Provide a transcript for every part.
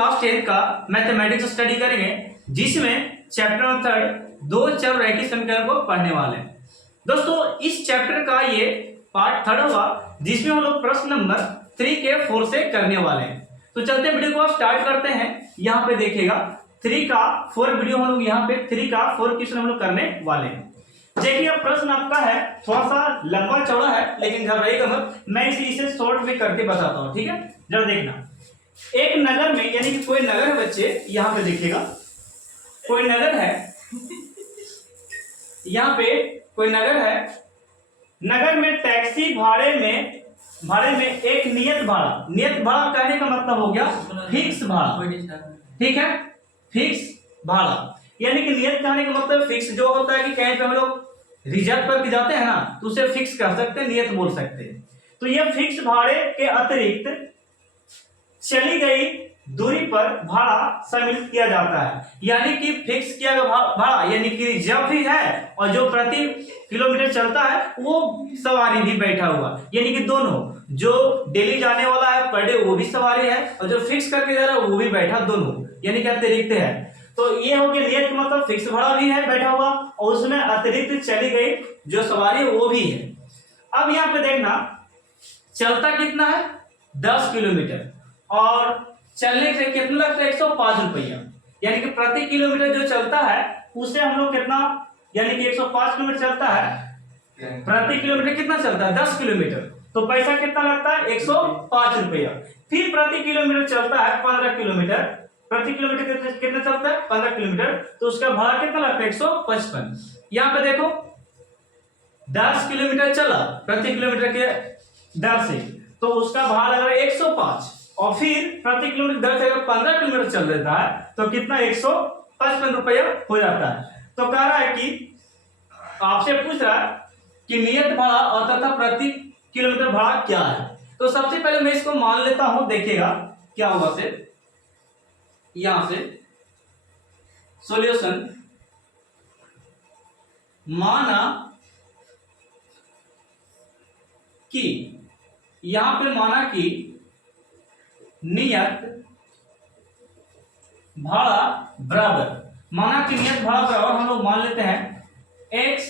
Class 10 का mathematics study करेंगे, जिसमें चैप्टर नंबर 3 दो चर रैखिक समीकरण को पढ़ने वाले हैं। दोस्तों इस चैप्टर का ये पार्ट 3 हुआ, जिसमें हम लोग प्रश्न नंबर 3 के 4 से करने वाले हैं। तो चलते वीडियो को स्टार्ट करते हैं। यहाँ पे देखिएगा 3 का 4 वीडियो हम लोग यहाँ पे 3 का 4 क्वेश्चन हम लोग करने वाले हैं। देखिए अब प्रश्न आपका है थोड़ा सा लंबा चौड़ा है, लेकिन घबराइएगा मत, मैं इसे शॉर्ट में करके बताता हूँ, ठीक है। जरा देखना, एक नगर में, यानी कि कोई नगर है बच्चे, यहाँ पे देखिएगा कोई नगर है, यहाँ पे कोई नगर है। नगर में टैक्सी भाड़े में एक नियत भाड़ा कहने का मतलब हो गया फिक्स भाड़ा, ठीक है। फिक्स भाड़ा यानी कि नियत कहने का मतलब फिक्स जो होता है कि कहीं पे हम लोग रिजर्व करके जाते हैं ना, तो उसे फिक्स कर सकते हैं, नियत बोल सकते हैं। तो यह फिक्स भाड़े के अतिरिक्त चली गई दूरी पर भाड़ा सम्मिलित किया जाता है, यानी कि फिक्स किया गया भाड़ा यानी कि रिजर्व भी है, और जो प्रति किलोमीटर चलता है वो सवारी भी बैठा हुआ, यानी कि दोनों, जो डेली जाने वाला है पर डे वो भी सवारी है, और जो फिक्स करके जा रहा है वो भी बैठा, दोनों यानी कि अतिरिक्त है। तो ये हो गया नियत का मतलब फिक्स भाड़ा भी है बैठा हुआ, और उसमें अतिरिक्त चली गई जो सवारी है वो भी है। अब यहाँ पे देखना चलता कितना है 10 किलोमीटर, और चलने से कितना लगता है 105 रुपया, यानी कि प्रति किलोमीटर जो चलता है उससे हम लोग कितना, यानी कि 105 किलोमीटर चलता है, प्रति किलोमीटर कितना चलता है 10 किलोमीटर, तो पैसा कितना लगता है 105 रुपया। फिर प्रति किलोमीटर चलता है 15 किलोमीटर, प्रति किलोमीटर कितना चलता है 15 किलोमीटर, तो उसका भाड़ा कितना लगता है 155। यहाँ पे देखो 10 किलोमीटर चला प्रति किलोमीटर के दर से, तो उसका भाड़ा लग रहा है 105, और फिर प्रति किलोमीटर दर से अगर 15 किलोमीटर चल देता है तो कितना 155 रुपया हो जाता है। तो कह रहा है कि आपसे पूछ रहा है कि नियत भाड़ा और तथा प्रति किलोमीटर भाड़ा क्या है। तो सबसे पहले मैं इसको मान लेता हूं, देखिएगा क्या होगा से, यहां से सॉल्यूशन, माना कि, यहां पे माना कि नियत भाड़ा बराबर, माना कि नियत भाड़ा बराबर हम लोग मान लेते हैं x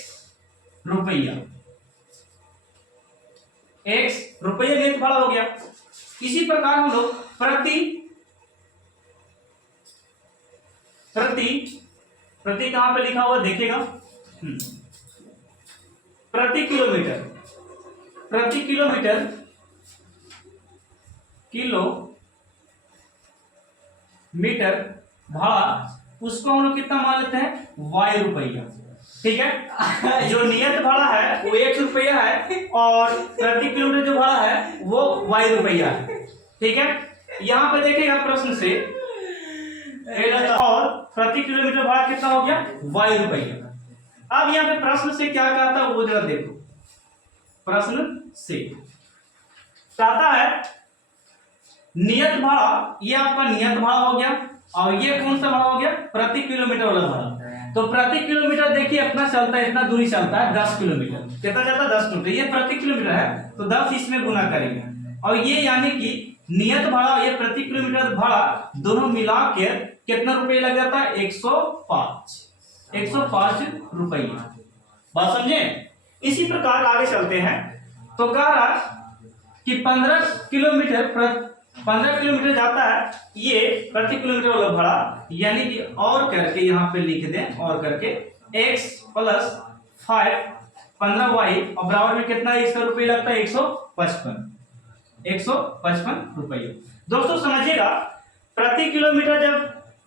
रुपया, x रुपया नियत भाड़ा हो गया। इसी प्रकार हम लोग प्रति कहां पे लिखा हुआ देखिएगा, प्रति किलोमीटर किलोमीटर भाड़ा, उसको हम लोग कितना मान लेते हैं y रुपया, ठीक है। जो नियत भाड़ा है वो 1 रुपया है, और प्रति किलोमीटर जो भाड़ा है वो y रुपया है, ठीक है। यहाँ पे देखिएगा प्रश्न से, और प्रति किलोमीटर भाड़ा कितना हो गया y रुपया। अब यहाँ पे प्रश्न से क्या कहता है वो जरा देखो, प्रश्न से कहता है नियत भाड़ा, ये आपका नियत भाड़ा हो गया, और ये कौन सा भाड़ा हो गया प्रति किलोमीटर वाला भाड़ा। तो प्रति किलोमीटर देखिए अपना चलता है, इतना दूरी चलता है 10 किलोमीटर, कितना चलता है 10 किलोमीटर, ये प्रति किलोमीटर है तो 10 इसमें गुना करेंगे, और ये यानी कि नियत भाड़ा ये प्रति किलोमीटर भाड़ा दोनों मिला के कितना रुपये लग जाता है 105 रुपये, बात समझे। इसी प्रकार आगे चलते हैं। तो कह रहा कि 15 किलोमीटर जाता है ये प्रति किलोमीटर वाला भाड़ा, यानी कि और करके यहाँ पे लिख दें, और करके x प्लस 5 15y, और बराबर में कितना इसका रुपये लगता है 155 रुपये। दोस्तों समझिएगा, प्रति किलोमीटर जब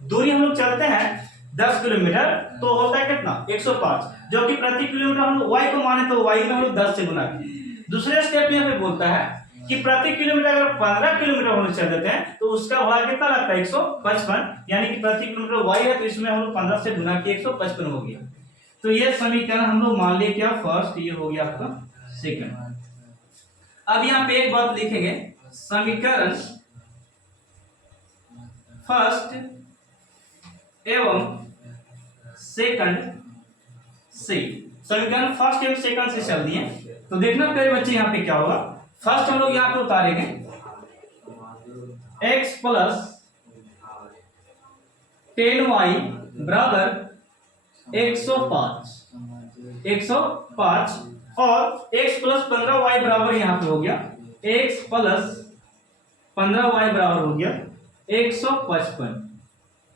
दूरी हम लोग चलते हैं 10 किलोमीटर तो होता है कितना 105, जो कि प्रति किलोमीटर हम लोग y को माने तो y में हम लोग 10 से गुना करें। दूसरे स्टेप में हमें बोलता है कि प्रति किलोमीटर अगर 15 किलोमीटर हम लोग चल देते हैं तो उसका भाड़ा कितना लगता है 155, यानी कि प्रति किलोमीटर y है तो इसमें हम लोग 15 से गुना किए 155 हो गया। तो ये समीकरण हम लोग मान लिए क्या फर्स्ट, ये हो गया आपका सेकंड। अब यहाँ पे एक बात लिखेंगे, समीकरण फर्स्ट एवं सेकंड से, समीकरण फर्स्ट एवं सेकंड से चल दिए। तो देखना प्यारे बच्चे यहाँ पे क्या होगा। फर्स्ट हम लोग यहाँ पे उतारेंगे x प्लस 10y बराबर 105 और x प्लस 15y बराबर यहाँ पे हो गया x प्लस 15y बराबर हो गया 155।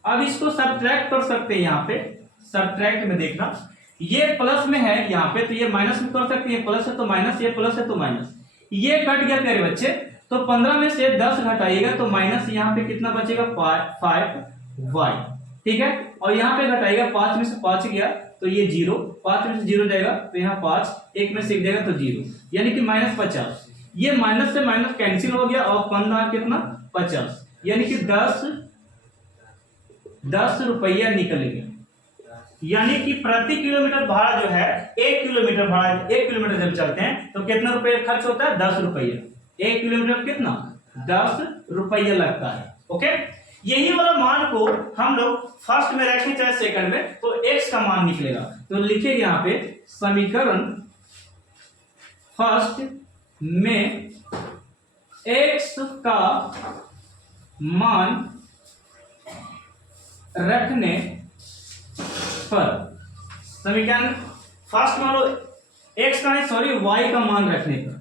अब इसको सब्ट्रैक्ट कर सकते हैं, यहाँ पे सब्ट्रैक्ट में देखना, ये प्लस में है यहाँ पे तो ये माइनस में कर सकते हैं, प्लस है तो माइनस, ये प्लस है तो माइनस, ये कट गया प्यारे बच्चे। तो 15 में से 10 घटाइएगा तो माइनस यहाँ पे कितना बचेगा 5y, ठीक है। और यहाँ पे घटाइएगा 5 में से 5 गया तो ये 0, 5 में से 0 जाएगा तो यहाँ 5, 1 में से 1 जाएगा तो 0, यानी कि -50। ये माइनस से माइनस कैंसिल हो गया और 15 कितना 50, यानी कि 10 रुपया निकल गया। यानी कि प्रति किलोमीटर भाड़ा जो है 1 किलोमीटर भाड़ा, 1 किलोमीटर जब चलते हैं तो कितना रुपये खर्च होता है 10 रुपया। 1 किलोमीटर कितना 10 रुपया लगता है। ओके, यही वाला मान को हम लोग फर्स्ट में रखें चाहे सेकंड में तो x का मान निकलेगा। तो लिखेंगे यहाँ पे समीकरण फर्स्ट में x का मान रखने पर, समीकरण फर्स्ट में x का नहीं सॉरी y का मान रखने पर,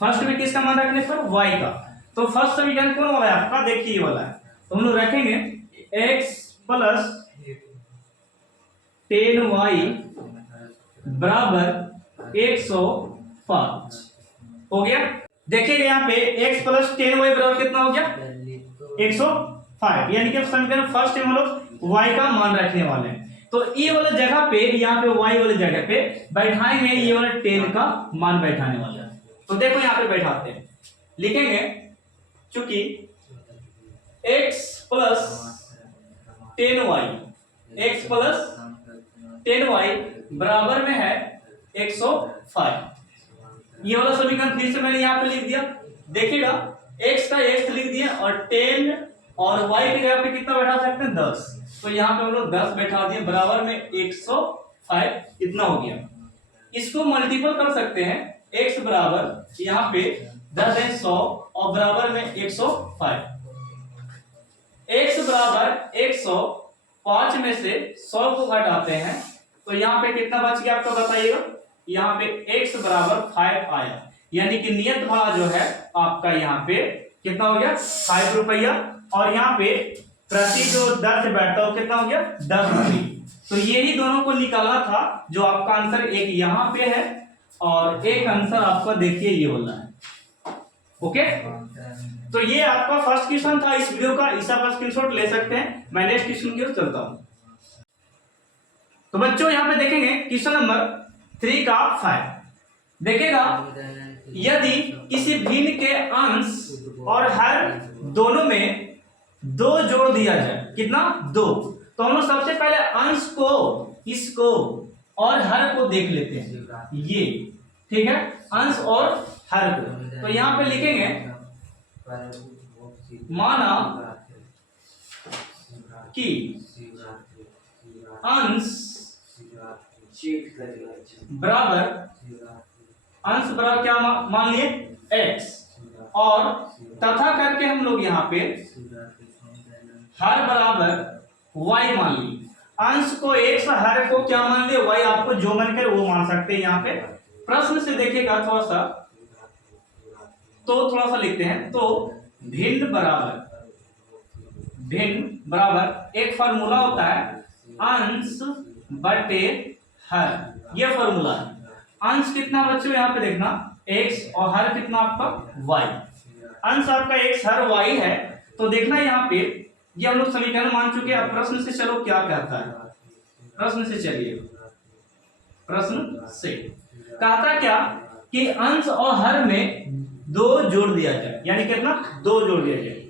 फर्स्ट में किसका मान रखने पर y का। तो फर्स्ट समीकरण कौन वाला है आपका, देखिए ये वाला है। तो हम लोग रखेंगे x प्लस 10y बराबर 105 हो गया। देखिएगा यहाँ पे x प्लस 10y बराबर कितना हो गया 105, यानी कि समीकरण फर्स्ट में हम लोग y का मान रखने वाले हैं। तो ये वाला जगह पे यहाँ पे y वाले जगह पे बैठाएंगे ये वाला 10 का मान बैठाने वाला है। तो देखो यहाँ पे बैठाते हैं, लिखेंगे चूंकि x प्लस 10y बराबर में है 105। ये वाला समीकरण फिर से मैंने यहाँ पे लिख दिया। देखिएगा x का x लिख दिया और 10 और y की जगह पे कितना बैठा सकते हैं 10, तो यहाँ पे हम लोग 10 बैठा दिए बराबर में 105 इतना हो गया। इसको मल्टीपल कर सकते हैं, x बराबर यहाँ पे 10 है 100 और बराबर में 105, x बराबर 100, 5 में से 100 को घटाते हैं तो यहाँ पे कितना बच गया आपको बताइएगा। यहाँ पे x बराबर 5 आया, यानी कि नियत भाड़ा जो है आपका यहाँ पे कितना हो गया 5 रुपया, और यहाँ पे प्रति जो दर से बैठता हो कितना हो गया 10 रुपये। तो यही दोनों को निकालना था, जो आपका आंसर एक यहाँ पे है और एक आंसर आपका देखिए ये वाला है। ओके, तो ये आपका फर्स्ट क्वेश्चन था इस वीडियो का, इसका आप स्क्रीनशॉट ले सकते हैं। मैं नेक्स्ट क्वेश्चन की ओर चलता हूं। तो बच्चों यहाँ पे देखेंगे क्वेश्चन नंबर 3 का 5 देखेगा, यदि किसी भिन्न के अंश और हर दोनों में 2 जोड़ दिया जाए, कितना 2, तो हम लोग सबसे पहले अंश को, इसको और हर को देख लेते हैं, ये ठीक है, अंश और हर को। तो यहाँ पे लिखेंगे माना कि अंश बराबर क्या मान लिए x, और तथा करके हम लोग यहाँ पे हर बराबर y मान लिए। अंश को x, हर को क्या मान लिए y, आपको जो मन करे वो मान सकते हैं। यहाँ पे प्रश्न से देखिएगा थोड़ा सा लिखते हैं। तो भिन्न बराबर एक फार्मूला होता है अंश बटे हर, ये फार्मूला है। अंश कितना बच्चों यहाँ पे देखना x और हर कितना आपका y। अंश आपका x हर y है, तो देखना यहाँ पे ये हम लोग समीकरण मान चुके हैं। अब प्रश्न से चलो क्या कहता है, प्रश्न से चलिए, प्रश्न से कहता क्या कि अंश और हर में 2 जोड़ दिया जाए, यानी कितना 2 जोड़ दिया जाए।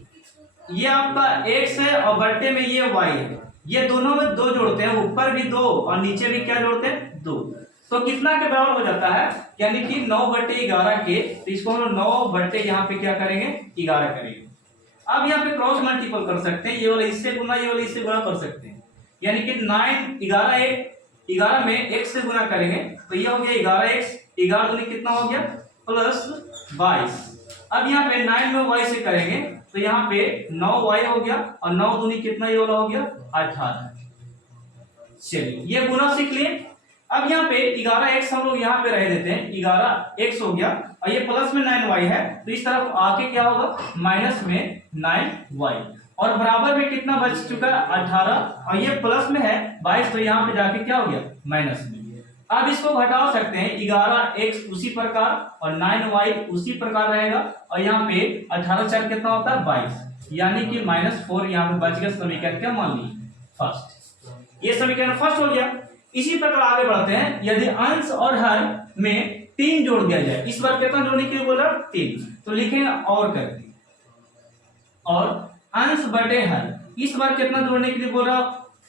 ये आपका x है और बट्टे में ये y है, ये दोनों में 2 जोड़ते हैं, ऊपर भी 2 और नीचे भी क्या जोड़ते हैं 2, तो कितना के बराबर हो जाता है, यानी कि 9/11 के। तो इसको हम लोग 9 यहाँ पे क्या करेंगे 11 करेंगे। अब यहाँ पे क्रॉस मल्टीपल कर सकते हैं, ये वाला इससे गुना, ये वाला इससे गुना कर सकते हैं, यानी कि 11 में x से गुना करेंगे तो ये हो गया 11x, 11 दूनी कितना हो गया +22। अब यहाँ पे 9 में y से करेंगे तो यहाँ पे 9y हो गया और 9 दूनी कितना ये वाला हो गया 18। चलिए ये गुना सीख लिए। अब यहाँ पे 11x हम लोग यहाँ पे रह देते हैं, 11x हो गया और ये प्लस में 9y है, तो इस तरफ आके क्या होगा माइनस में 9y और बराबर में कितना बच चुका है 18 और ये प्लस में है 22, तो यहाँ पे जाके क्या हो गया माइनस में। अब इसको घटा सकते हैं, 11x उसी प्रकार और 9y उसी प्रकार रहेगा और यहाँ पे 18 चार कितना होता है 22, यानी कि -4 यहाँ पे बच गया। समीकरण क्या मान ली फर्स्ट, ये समीकरण फर्स्ट हो गया। इसी प्रकार आगे बढ़ते हैं, यदि अंश और हर में 3 जोड़ दिया जाए, इस बार कितना जोड़ने के लिए बोल रहा 3, तो लिखेंगे और करके, और अंश बटे हर, इस बार कितना जोड़ने के लिए बोल रहा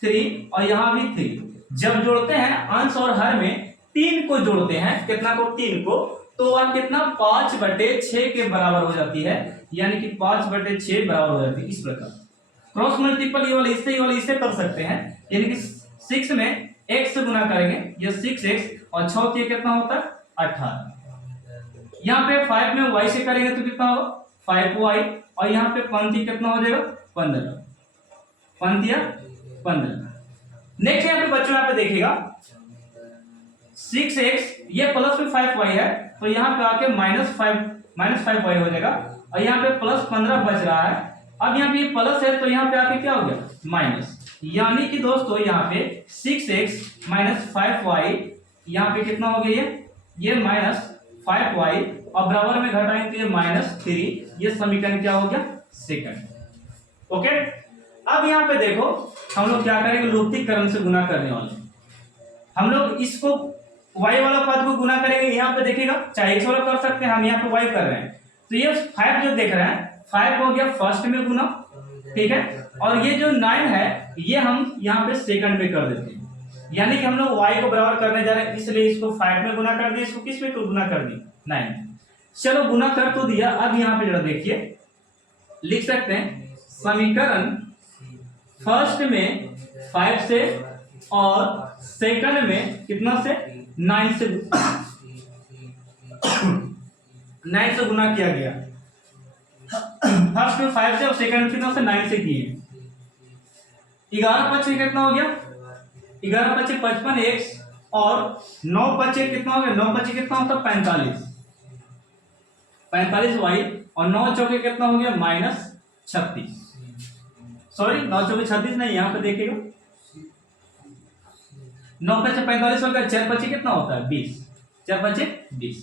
3 और यहाँ भी 3। जब जोड़ते हैं अंश और हर में 3 को जोड़ते हैं, कितना को 3 को, तो वह कितना 5/6 के बराबर हो जाती है, यानी कि 5/6 बराबर हो जाती है। इस प्रकार क्रॉस मल्टीपल ये वाला इससे कर सकते हैं, यानी कि 6 में x से गुना करेंगे, ये 6x और 6 के कितना होता है 18। यहाँ पे 5 में y से करेंगे तो कितना होगा 5y और यहाँ पे पंक्ति कितना हो जाएगा 15, पंक्तियां 15। नेक्स्ट यहाँ पे बच्चों यहाँ पे देखिएगा 6x ये प्लस में 5y है, तो यहाँ पे आके -5y हो जाएगा और यहाँ पे +15 बच रहा है। अब यहाँ पे ये प्लस है तो यहाँ पे आके क्या हो गया माइनस, यानी कि दोस्तों यहाँ पे 6x - 5y यहाँ पे कितना हो गया ये -5y और बराबर में घटाएंगे तो ये -3, ये समीकरण क्या हो गया सेकंड। ओके, अब यहाँ पे देखो हम लोग क्या करेंगे, लुप्तीकरण से गुना करने वाले, हम लोग इसको y वाला पद को गुना करेंगे। यहाँ पे देखिएगा चाहे x वाला कर सकते हैं, हम यहाँ पे y कर रहे हैं, तो ये 5 जो देख रहे हैं 5 हो गया फर्स्ट में गुना, ठीक है, और ये जो 9 है ये हम यहाँ पे सेकंड में कर देते हैं, यानी कि हम लोग y को बराबर करने जा रहे हैं, इसलिए इसको 5 में गुना कर दिए, इसको किस में गुना कर दी 9। चलो गुना कर तो दिया। अब यहाँ पे जरा देखिए, लिख सकते हैं समीकरण फर्स्ट में 5 से और सेकंड में कितना से 9 से 9 से गुना किया गया। फर्स्ट में 5 से और सेकंड में कितना से 9 से किए। 11 पच्चीस कितना हो गया 11 पच्चीस 55x और 9 पच्चीस कितना हो गया 9 पच्चीस कितना होता 45y और 9 चौके कितना हो गया -36, सॉरी 9 चौके 36 नहीं, यहाँ पे देखिएगा 9 पच्चीस 45 हो गया, 4 पच्चीस कितना होता है 20, 4 पच्चीस 20,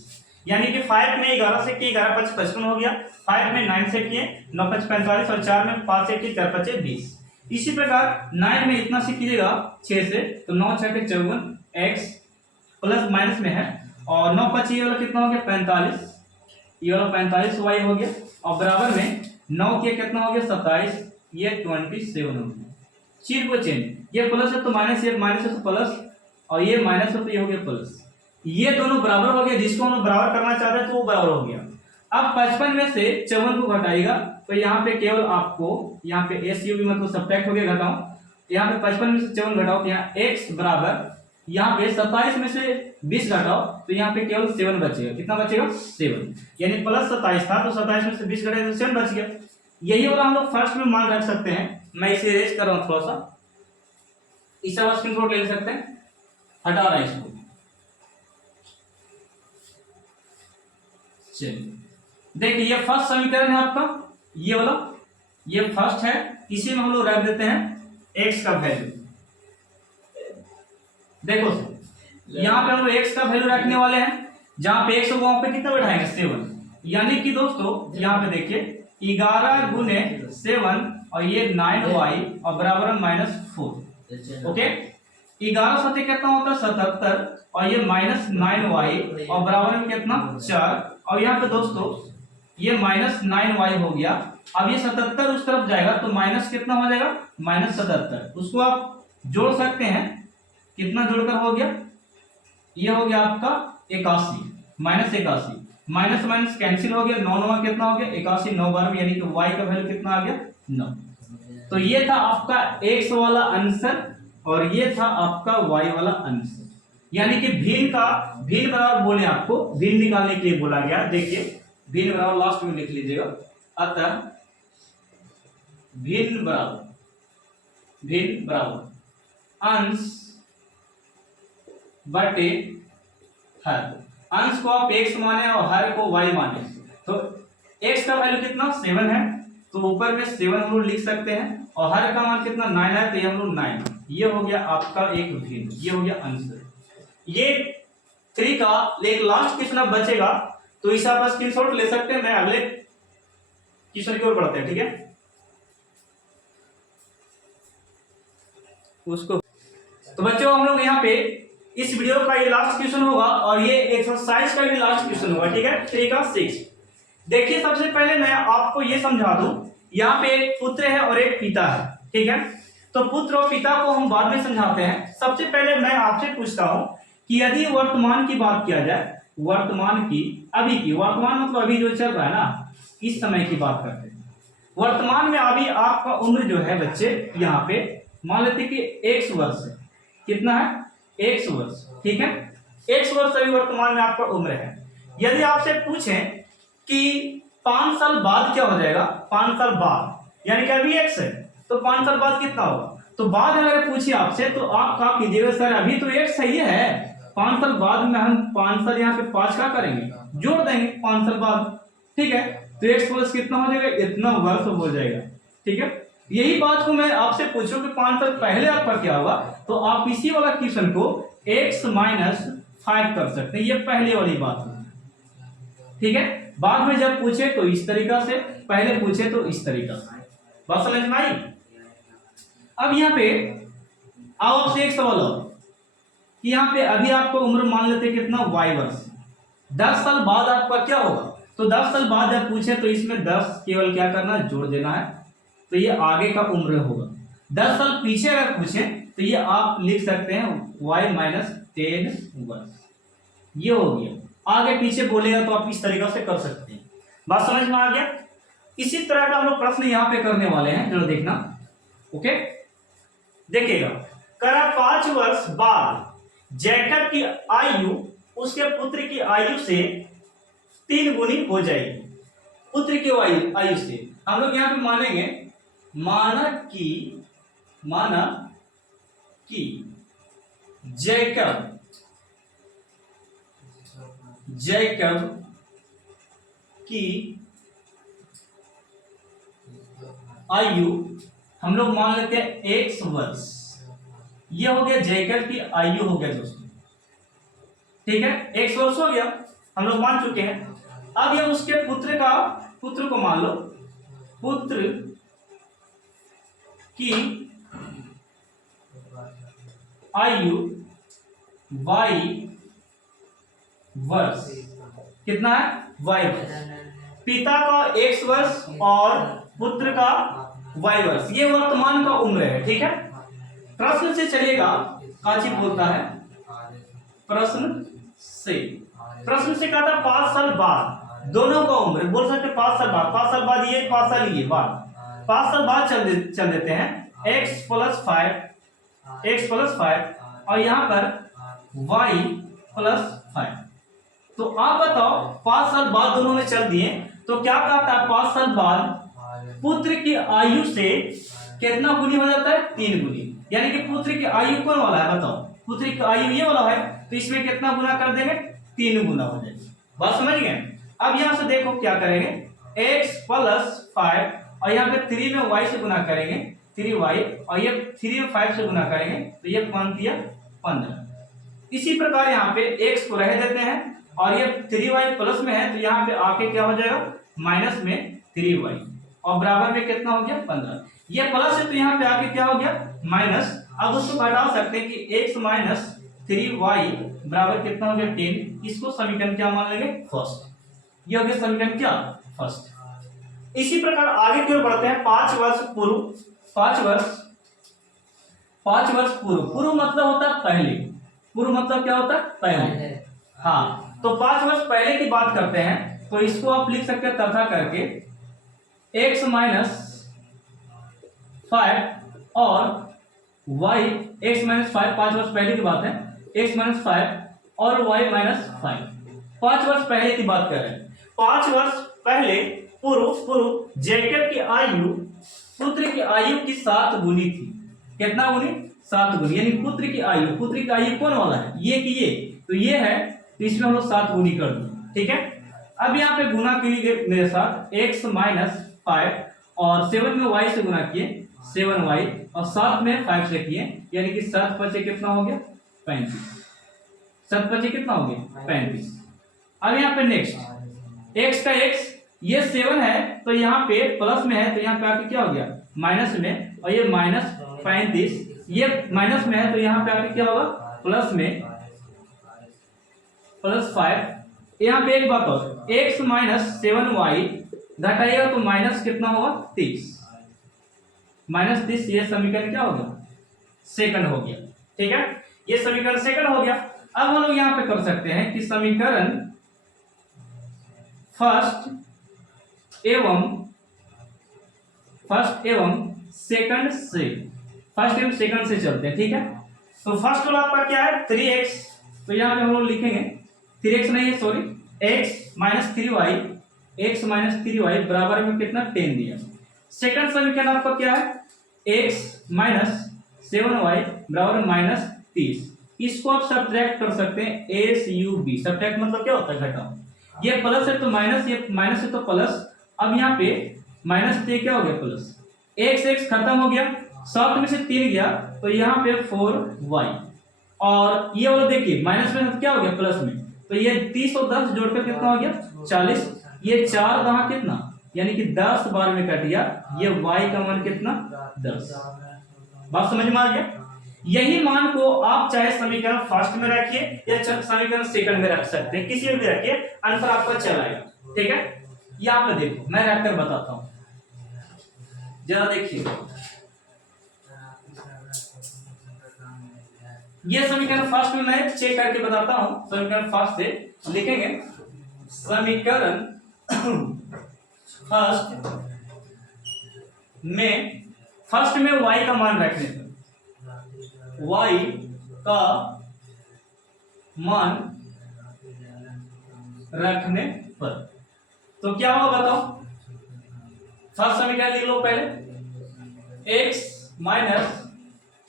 यानी कि 5 में 11 से किए 11 पच्चीस 55 हो गया, 5 में 9 से किए 9 पच्चीस 45 और 4 में 5 से किए 4 पच्चीस 20। इसी प्रकार 9 में इतना से कीजिएगा 6 से, तो 9 6 के 54 x प्लस माइनस में है और 9 पच्चीस ये वाला कितना हो गया 45, ये वाला 45y हो गया और बराबर में 9 के कितना हो गया 27, ये 27 हो गया। चीज को चेंज, ये प्लस है तो माइनस, ये माइनस है तो प्लस और ये माइनस है तो ये हो गया प्लस, ये दोनों बराबर हो गया, जिसको हम बराबर करना चाहते हैं तो वो बराबर हो गया। अब 55 में से 54 को घटाएगा तो यहाँ पे केवल आपको यहाँ पे एसयू भी मतलब सब्ट्रैक्ट हो गया, घटाओ, यहाँ पे 55 में से 54 घटाओ तो यहाँ x बराबर यहाँ पे 27 में से 20 घटाओ तो यहाँ पे केवल 7 बचेगा, कितना बचेगा 7, यानी +27 था तो 27 में से 20 घटाए तो 7 बच गया। यही वाला हम लोग फर्स्ट में मान रख सकते हैं। मैं इसे इरेज कर रहा हूँ थोड़ा सा, इसका स्क्रीनशॉट ले सकते हैं, हटा रहा है इसको। चलिए देखिए ये फर्स्ट समीकरण है आपका, ये वाला ये फर्स्ट है, इसी में हम लोग रख देते हैं x का वैल्यू। देखो यहाँ पे हम लोग x का वैल्यू रखने वाले हैं, जहां पे x होगा वहां पे कितना बैठाएंगे 7, यानी कि दोस्तों यहाँ पे देखिए 11 गुने 7 और ये 9y और बराबर -4। ओके, 11 सत्य कितना होता है 77 और ये -9y और बराबर में कितना 4 और यहाँ पे दोस्तों ये -9y हो गया। अब ये 77 उस तरफ जाएगा तो माइनस कितना हो जाएगा -77, उसको आप जोड़ सकते हैं, कितना जोड़कर हो गया ये हो गया आपका 81, -81, माइनस माइनस कैंसिल हो गया, 9 9 कितना हो गया 81, 9 12 यानी कि y का वैल्यू कितना आ गया 9। तो ये था आपका x वाला आंसर और ये था आपका y वाला आंसर, यानी कि भिन्न बराबर बोले, आपको भिन्न निकालने के लिए बोला गया। देखिए भिन्न बराबर लास्ट में लिख लीजिएगा। अतः भिन्न बराबर अंश बटे हर। अंश को आप x माने और हर को y माने, तो x का वैल्यू कितना 7 है, तो ऊपर में 7 हम लोग लिख सकते हैं, और हर का मान कितना 9 है, तो ये हम लोग 9, ये हो गया आपका एक भिन्न, ये हो गया अंश। ये 3 का एक लास्ट क्वेश्चन अब बचेगा, तो इसे आप स्क्रीनशॉट ले सकते हैं। मैं अगले क्वेश्चन की ओर बढ़ते हैं, ठीक है उसको। तो बच्चों हम लोग यहाँ पे इस वीडियो का ये लास्ट क्वेश्चन होगा, और ये एक्सरसाइज का भी लास्ट क्वेश्चन होगा, ठीक है 3 का 6। देखिए सबसे पहले मैं आपको ये समझा दूं, यहाँ पे एक पुत्र है और एक पिता है, ठीक है। तो पुत्र और पिता को हम बाद में समझाते हैं। सबसे पहले मैं आपसे पूछता हूं कि यदि वर्तमान की बात किया जाए, वर्तमान की, अभी की, वर्तमान मतलब अभी जो चल रहा है ना, इस समय की बात करते हैं। वर्तमान में अभी आपका उम्र जो है बच्चे, यहाँ पे मान लेते कि 1 वर्ष है। कितना है 1 वर्ष, ठीक है 1 वर्ष अभी वर्तमान में आपका उम्र है। यदि आपसे पूछें कि 5 साल बाद क्या हो जाएगा, 5 साल बाद, यानी कि अभी 1 है तो 5 साल बाद कितना होगा, तो बाद अगर पूछिए आपसे तो आप क्या कीजिएगा, सर अभी तो 1 सही है, 5 साल बाद में हम 5 साल यहाँ पे 5 का करेंगे, जोड़ देंगे 5 साल बाद, ठीक है। तो 1 प्लस कितना हो जाएगा, इतना वर्ष हो जाएगा, ठीक है। यही बात को मैं आपसे पूछूं कि 5 साल पहले आपका क्या होगा, तो आप इसी वाला क्वेश्चन को x माइनस 5 कर सकते हैं, ये पहले वाली बात है, ठीक है। बाद में जब पूछे तो इस तरीका से, पहले पूछे तो इस तरीका से, बात समझ में आई। अब यहाँ पे आओ आपसे एक सवाल और कि यहाँ पे अभी आपको उम्र मान लेते कितना y वर्ष, 10 साल बाद आपका क्या होगा, तो 10 साल बाद जब पूछे तो इसमें 10 केवल क्या करना है, जोड़ देना है, तो ये आगे का उम्र होगा। 10 साल पीछे अगर पूछे तो ये आप लिख सकते हैं y माइनस 10 वर्ष, ये हो गया। आगे पीछे बोलेगा तो आप इस तरीका से कर सकते हैं, बात समझ में आ गया। इसी तरह का हम लोग प्रश्न यहाँ पे करने वाले हैं, जरा देखना, ओके देखिएगा। करा 5 वर्ष बाद जैकब की आयु उसके पुत्र की आयु से 3 गुनी हो जाएगी। पुत्र की आयु से हम लोग यहाँ पे मानेंगे, माना कि जैकब की आयु हम लोग मान लेते हैं 1 वर्ष, ये हो गया जैकब की आयु हो गया दोस्तों, ठीक है 1 वर्ष हो गया, हम लोग मान चुके हैं। अब ये उसके पुत्र को मान लो, पुत्र की आयु y वर्ष, कितना है y वर्ष, पिता का x वर्ष और पुत्र का y वर्ष, ये वर्तमान का उम्र है, ठीक है। प्रश्न से चलिएगा, काची बोलता है प्रश्न से कहा था 5 साल बाद दोनों का उम्र, बोल सकते 5 साल बाद, 5 साल बाद ये 5 साल ये बाद, 5 साल बाद चल देते हैं x प्लस 5 और यहाँ पर y प्लस 5। तो आप बताओ 5 साल बाद दोनों में चल दिए, तो क्या कहता है 5 साल बाद पुत्र की आयु से कितना गुनी हो जाता है, 3 गुनी, यानी कि पुत्र की आयु कौन वाला है बताओ, पुत्र की आयु ये वाला है, तो इसमें कितना गुना कर देंगे, 3 गुना हो जाएगा, बात समझ गए। अब यहाँ से देखो क्या करेंगे, x प्लस 5 और यहाँ पे 3 में y से गुना करेंगे 3y, और ये 3 में 5 से गुना करेंगे तो ये 5 दिया 15। इसी प्रकार यहाँ पे x को रह देते हैं और ये 3y प्लस में है, तो यहाँ पे आके क्या हो जाएगा माइनस में 3y और बराबर में कितना हो गया 15। ये प्लस है तो यहाँ पे आके क्या हो गया माइनस। अब उसको घटा सकते हैं कि x माइनस 3y बराबर कितना हो गया 10। इसको समीकरण क्या मान लेंगे, फर्स्ट। ये हो गया समीकरण क्या, फर्स्ट। इसी प्रकार आगे की ओर बढ़ते हैं। 5 वर्ष पूर्व, 5 वर्ष पूर्व मतलब होता है पहले, पूर्व मतलब क्या होता है पहले, हाँ। तो 5 वर्ष पहले की बात करते हैं, तो इसको आप लिख सकते हैं तथा करके x माइनस 5 और y, x माइनस 5 5 वर्ष पहले की बात है, x माइनस 5 और y माइनस 5, 5 वर्ष पहले की बात कर रहे हैं। 5 वर्ष पहले पूर्व जैकब की आयु पुत्र की आयु की 7 गुनी थी। कितना गुनी? 7 गुनी, यानी पुत्र की आयु कौन वाला है? ये कि ये, तो ये है, तो इसमें हम लोग 7 गुनी कर दिए। ठीक है, अब यहाँ पे गुना कीजिए मेरे साथ, x माइनस 5 और 7 में y से गुना किए 7y और 7 में 5 से किए, यानी कि 7 पचे कितना हो गया? 35। 7 पचे कितना हो गया? 35। अब यहाँ पे नेक्स्ट x का x, ये 7 है तो यहाँ पे प्लस में है, तो यहाँ पे आके क्या हो गया? माइनस में, और ये माइनस 35, ये माइनस में है तो यहाँ पे आके क्या होगा? प्लस में, प्लस 5। यहाँ पे एक बात और, x माइनस 7y घटाइएगा तो माइनस कितना होगा? 30, माइनस 30। ये समीकरण क्या हो गया? सेकंड हो गया। ठीक है, ये समीकरण सेकंड हो गया। अब हम लोग यहाँ पे कर सकते हैं कि समीकरण फर्स्ट एवं सेकंड से चलते हैं। ठीक है, तो फर्स्ट वाला आपका क्या है? 3x, तो यहाँ पे हम लोग लिखेंगे 3x नहीं है, सॉरी, x माइनस 3y बराबर में कितना? 10 दिया। सेकंड समीकरण आपका क्या है? x माइनस 7y बराबर माइनस 30। इसको आप सब्ट्रैक्ट कर सकते हैं, SUB। सब्ट्रैक्ट मतलब क्या होता है? घटाओ। ये प्लस है तो माइनस, ये माइनस है तो प्लस। अब यहाँ पे माइनस से क्या हो गया? प्लस। x खत्म हो गया, 7 में से 3 गया तो यहाँ पे 4y, और ये वाला देखिए माइनस में क्या हो गया? प्लस में, तो ये 30 और 10 जोड़कर कितना हो गया? 40। ये 4 दहा कितना? यानी कि 10 बार में कट गया। ये y का मान कितना? 10। बात समझ में आ गया? यही मान को आप चाहे समीकरण फर्स्ट में रखिए या समीकरण सेकंड में रख सकते हैं, किसी में भी रखिए, आंसर आपका चलाएगा। ठीक है, यहाँ पे देखो, मैं रख कर बताता हूं, जरा देखिए। ये समीकरण फर्स्ट में मैं चेक करके बताता हूं। समीकरण फर्स्ट से लिखेंगे, समीकरण फर्स्ट में y का मान रखने पर, y का मान रखने पर तो क्या होगा बताओ? फर्स्ट समीकरण लिख लो पहले, x माइनस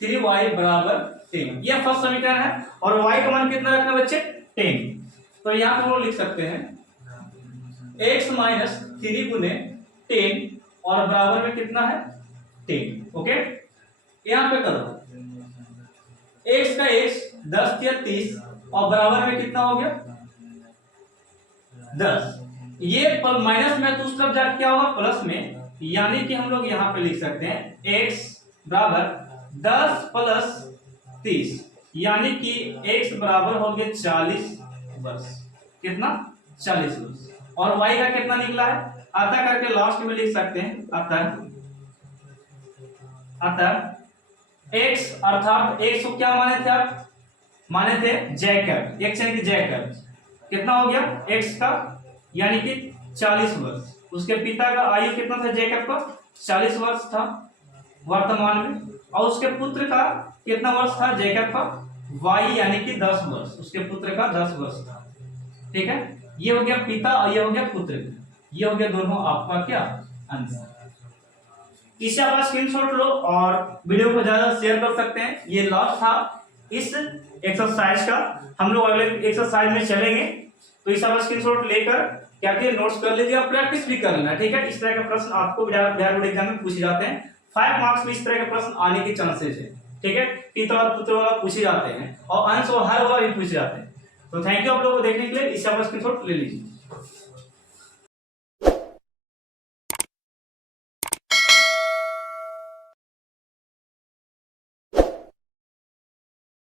3y बराबर 10। यह फर्स्ट समीकरण है, और y का मान कितना रखना बच्चे? 10। तो यहां पर हम लोग लिख सकते हैं x माइनस 3 गुने 10 और बराबर में कितना है? 10। ओके, यहां पे करो, x का x 10 या 30 और बराबर में कितना हो गया? 10। ये माइनस में तो उस तरफ जाके क्या होगा? प्लस में, यानी कि हम लोग यहाँ पे लिख सकते हैं x बराबर 10 प्लस 30, यानी कि x बराबर हो गया 40 वर्ष। कितना? 40 वर्ष। और y का कितना निकला है? अतः करके लास्ट में लिख सकते हैं, अतः x, अर्थात x को क्या माने थे आप? माने थे जैकब, x यानी कि जैकब। कितना हो गया x का? यानी कि 40 वर्ष। उसके पिता का आयु कितना था जैकब का? 40 वर्ष था वर्तमान में, और उसके पुत्र का कितना वर्ष था जैकब का? y यानी कि 10 वर्ष। उसके पुत्र का 10 वर्ष था। ठीक है, ये हो गया पिता और ये हो गया पुत्र, ये हो गया दोनों आपका क्या? आंसर। इसे आप स्क्रीनशॉट लो और वीडियो को ज्यादा शेयर कर सकते हैं। ये लास्ट था इस एक्सरसाइज का। हम लोग अगले एक्सरसाइज में चलेंगे, तो इसे आप स्क्रीनशॉट लेकर क्या क्या नोट्स कर लीजिए और प्रैक्टिस भी कर लेना। ठीक है, इस तरह के प्रश्न आपको बिहार बोर्ड एग्जाम में पूछे जाते हैं। 5 मार्क्स में इस तरह के प्रश्न आने के चांसेस है। ठीक है, पिता और पुत्र वाला पूछे जाते हैं और अंश और हर वाला भी पूछे जाते हैं। तो थैंक यू आप लोगों को देखने के लिए। इसे आप स्क्रीनशॉट ले लीजिए।